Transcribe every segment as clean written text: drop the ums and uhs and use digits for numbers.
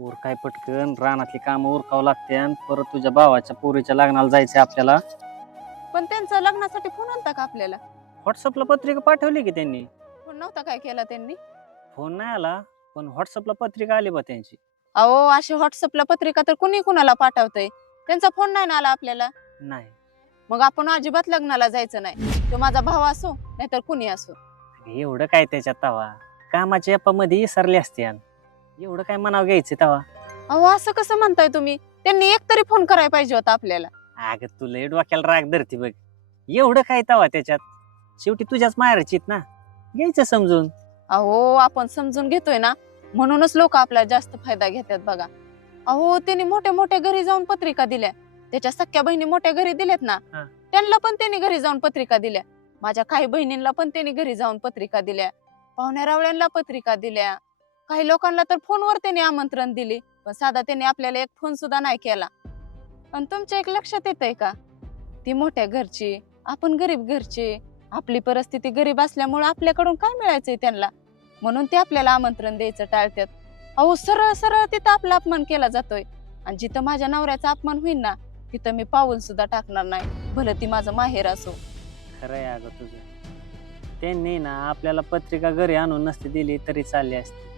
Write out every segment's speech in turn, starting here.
उरकाय पटकन रानातली कामं उरकावं लागते आणि परत तुझ्या भावाच्या पोरीच्या लग्नाला जायचंय आपल्याला. पण त्यांचा लग्नासाठी फोन आलता का आपल्याला? व्हॉट्सअपला पत्रिका पाठवली की त्यांनी. फोन नव्हता काय केला त्यांनी? फोन नाही आला पण व्हॉट्सअपला पत्रिका आली बा त्यांची. अहो अशी व्हॉट्सअपला पत्रिका तर कुणी कुणाला पाठवतंय. त्यांचा फोन नाही ना आला आपल्याला. नाही. मग आपण अजिबात लग्नाला जायचं नाही. तो माझा भाव असो नाहीतर कुणी असो. एवढं काय त्याच्यात तवा, कामाच्या मध्ये विसरले असते एवढं काय मनाव घ्यायचं तवा. अहो असं कसं म्हणताय तुम्ही? त्यांनी एक तरी फोन करायला पाहिजे होता आपल्याला. अगं तुला डोक्याला राग धरती बघ. एवढं काय तवा त्याच्यात, शेवटी तुझ्याच माहेरचीत ना, घ्यायचं समजून. अहो आपण समजून घेतोय ना, म्हणूनच लोक आपला जास्त फायदा घेतात बघा. अहो त्यांनी मोठ्या मोठ्या घरी जाऊन पत्रिका दिल्या. त्याच्या सख्या बहिणी मोठ्या घरी दिल्यात ना, हा. त्यांना पण त्यांनी घरी जाऊन पत्रिका दिल्या. माझ्या काही बहिणींना पण त्यांनी घरी जाऊन पत्रिका दिल्या. पाहुण्या रावळ्यांना पत्रिका दिल्या. काही लोकांना तर फोनवर त्यांनी आमंत्रण दिले, पण साधा त्यांनी आपल्याला एक फोन सुद्धा नाही केला. आणि तुमच्या एक लक्षात येतंय का, ती मोठ्या घरची, आपण गरीब घरचे. आपली परिस्थिती गरीब असल्यामुळे आपल्याकडून काय मिळायचंय त्यांना, म्हणून ते आपल्याला आमंत्रण द्यायचं टाळतात. अहो सरळ सरळ तिथं आपला अपमान केला जातोय. आणि जिथं माझ्या नवऱ्याचा अपमान होईल ना, तिथं मी पाऊल सुद्धा टाकणार नाही, भलं ती माझं माहेर असो. खरंय अगं तुझं. त्यांनी ना आपल्याला पत्रिका घरी आणून नसती दिली तरी चालली असती,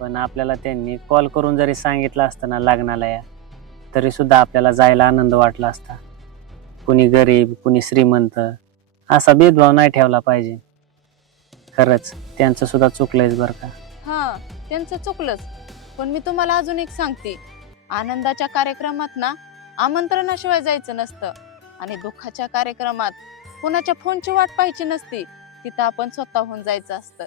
पण आपल्याला त्यांनी कॉल करून जरी सांगितलं असतं ना लग्नाला या, तरी सुद्धा आपल्याला जायला आनंद वाटला असता. कुणी गरीब कुणी श्रीमंत असा भेदभाव नाही ठेवला पाहिजे. खरंच त्यांचं सुद्धा चुकलंयच बरं का. हा त्यांचं चुकलंच, पण मी तुम्हाला अजून एक सांगते. आनंदाच्या कार्यक्रमात ना आमंत्रणाशिवाय जायचं नसतं, आणि दुःखाच्या कार्यक्रमात कोणाच्या फोनची वाट पाहायची नसती. तिथं आपण स्वतःहून जायचं असतं.